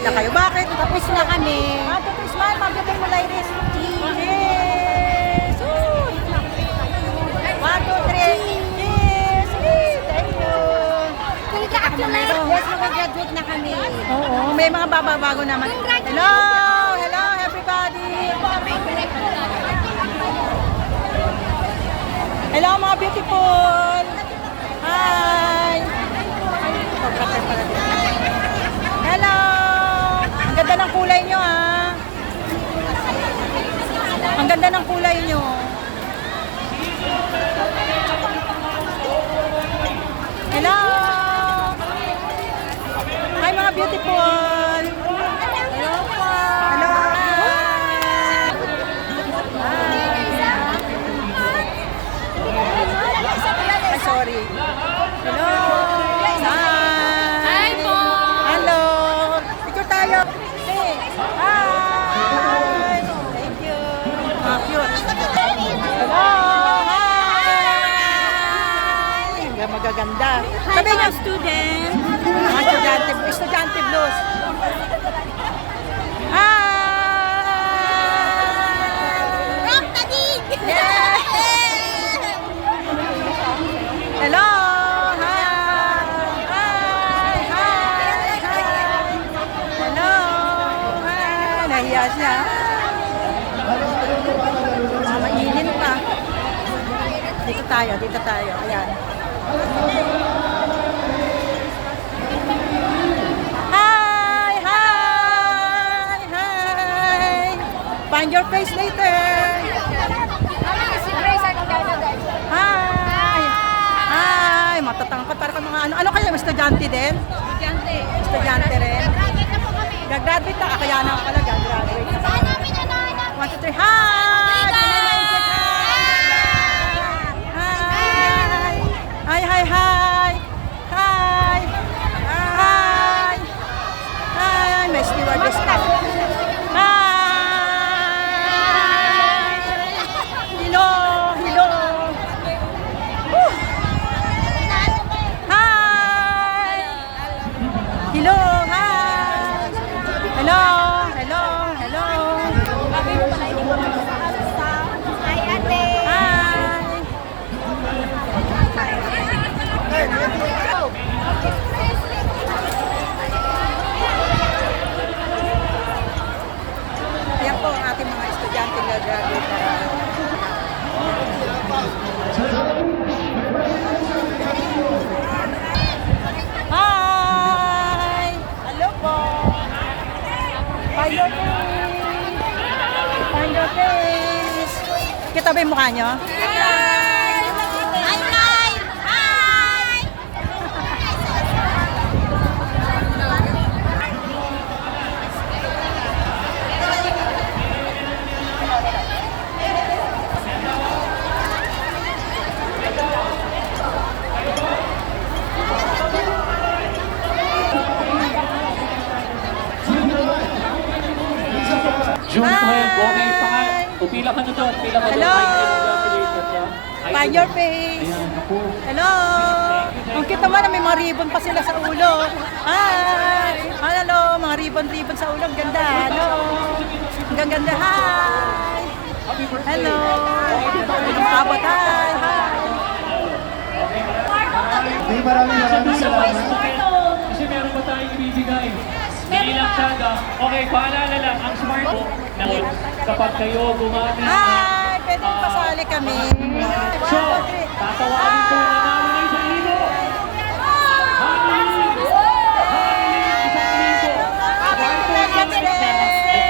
Na kayo. Bakit? Tapos na kami. Tapos man, magdating mo Iris. Cheers! Woo! 1, 2, 3. Cheers! Thank you. Yes, mag-graduate na kami. Oo, may mga babago naman. Hello! Hello everybody! Hello mga beautiful! Hi! Hello! Ang ganda ng kulay nyo ah! Ang ganda ng kulay nyo. Hello! Hi mga beautiful! Hello po! Hello! Hi! Sorry. Hello! Hi po! Hello! Picture tayo! Hey! Hi! Thank you! Ah, cute! Hello! Hi! Hanggang magaganda. Sabi niyo, student! mga estudyante blues. Hi! Rock the dig! Hello! Hi! Hi! Hi! Hi! Hello! Hi! Nahiya siya. Mainit pa. Dito tayo, dito tayo. Ayan. Hi! Hi! Hi! Find your face later. Hi! Hi! Matatangkad para kang mga ano. Ano kaya? Estudyante din? Estudyante. Estudyante rin? Graduate na po kami. Gagraduate na. Kaya na pala gagraduate. Saan namin hinahanap? 1, 2, 3. Hi! Hi! Hi! Hi! Hi! Hi! Hi! Hi! May stewardess pa. Hi! Hello! Hello! Woo! Hi! Hello! Hi! Hello! Hello! Hello! Hi, ate. Hi! Ayan po ang ating mga estudyante na graduate. Hi! Hello po! Find your face! Find your face! Kita ba yung mukha nyo? Hi! I'm live! Hi! June 12, okay pa nga. Hi! Pupila ka na doon. Pila ka doon. Hello! Congratulations, ha? Find your face! Ayan, ako. Hello! Ang kita mo na may mga ribbon pa sila sa ulo. Hi! Hello! Mga ribbon sa ulo. Ang ganda. Hello! Ang ganda. Hi! Happy birthday. Hello! Ang abot. Hi! Hi! Maraming salamat. Kasi meron pa tayong ibibigay. Hindi lang siyaga. Okay, paalala lang. Ang smartphone na kapag kayo bumati. Hi! Pwede pasali kami. So, tatawagin ko na namin ng 1,000. Hamilin! Isang libo.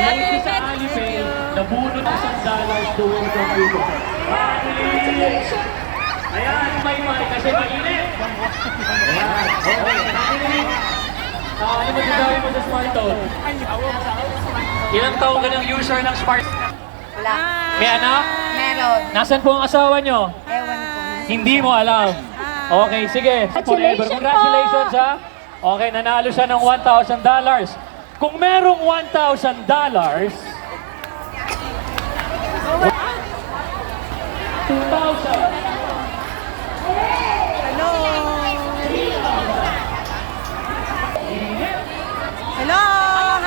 Nag-like sa Alipay, nabunod ng $1 doon sa video. Hamilin! Ayan, may kasi mainit. Ayan, okay. Hamilin! Ano mo sasabi mo sa smartphone? Ilang taon ka ng user ng smartphone? Wala. May anak? Meron. Nasaan po ang asawa nyo? Ewan ko. Hindi mo alam. Okay, sige. Forever. Congratulations ha. Okay, nanalo siya ng $1,000. Kung merong $1,000, 2,000. Hello! Hello!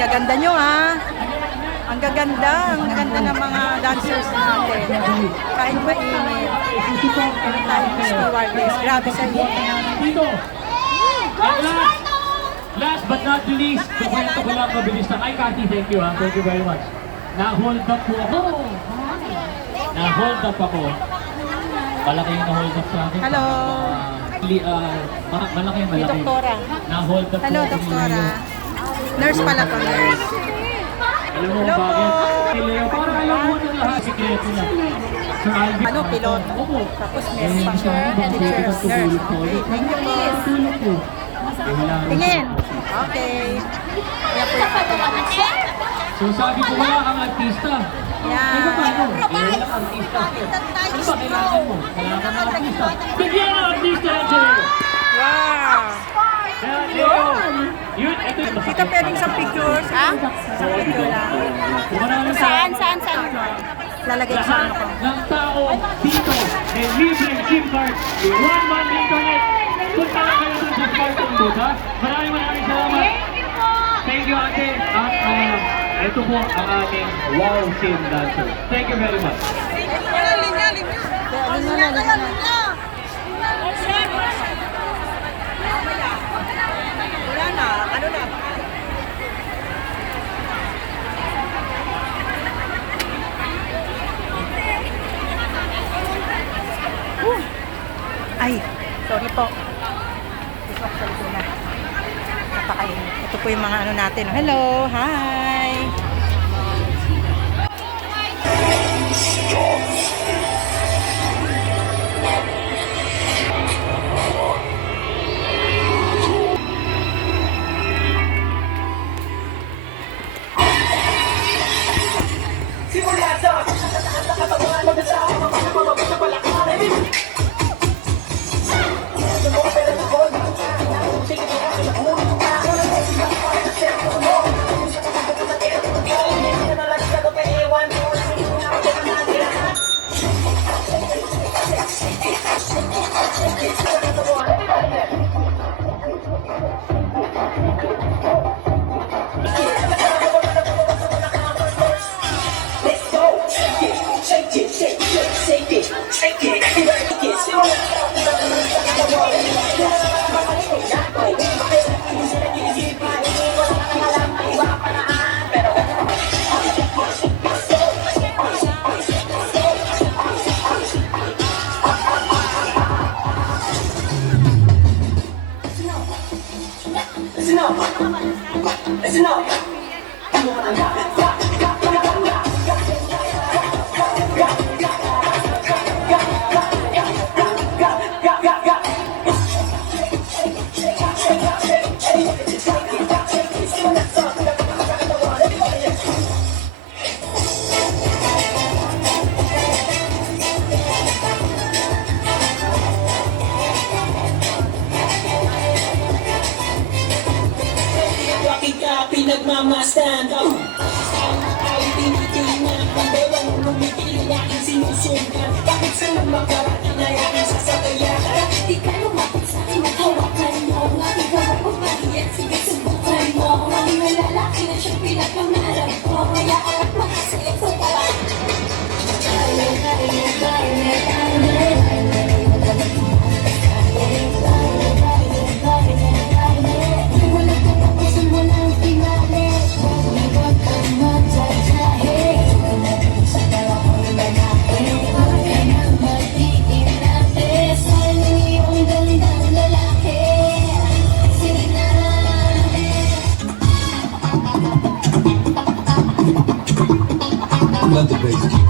gaganda nyo ha. Ang gaganda ng mga dancers natin. Kahit mainit. Meron tayong stewardess. Grabe sa inyo. Dito. At last but not the least, kukwento ko lang mabilis na. Ay, Cathy, thank you ha. Thank you very much. Na-hold up po ako. Na-hold up ako. Malaki yung na-hold up sa akin. Hello. Malaki. May doktora. Na-hold up Hello, po ako doktora. ngayon. Nurse pala to, nurse. Alam mo Hello bakit? po. Si Leo, parang alam mo na lahat. Sikreto na. Sir Alvin. Ano, pilot. Opo. Tapos meron pang teacher of nurse. Okay, thank you po. Tulog po. Eh, wala rin. Tingin. Okay. Yan po yung So sabi ko wala kang artista. Yan. Eh, paano? Eh, wala kang artista. Ano ba kailangan mo? Kailangan ka ng artista. Bigyan ng artista yan, Leo. Wow. Kaya, Leo. Yun, ito yung masakit. Dito pwedeng sa picture. Ha? Sa picture lang. Kung maraming Saan? Lalagay ko sa lahat ano ko. ng tao dito may libreng SIM card, one-man internet. Punta lang kayo dun sa Spartan booth, ha? Maraming salamat. Thank you, ate. At ito po ang aming wow SIM dancer. Thank you very much. Wala na. Ano na? Ay, sorry po. Sorry na. Napakain. Ito po yung mga ano natin. Hello, hi. Pinagmamasdan ay tinitingnan ang bewang lumipili aking sinusundan. Bakit sa magmakarating ay aking sasagayan? Di ka lumapit sa akin at hawakan mo ang aking gawang pagmaliyan. Sige, subukan mo ang mga lalaki na siyang pinagpangarap ko. Kaya anak makasaya sa parang Love the bass.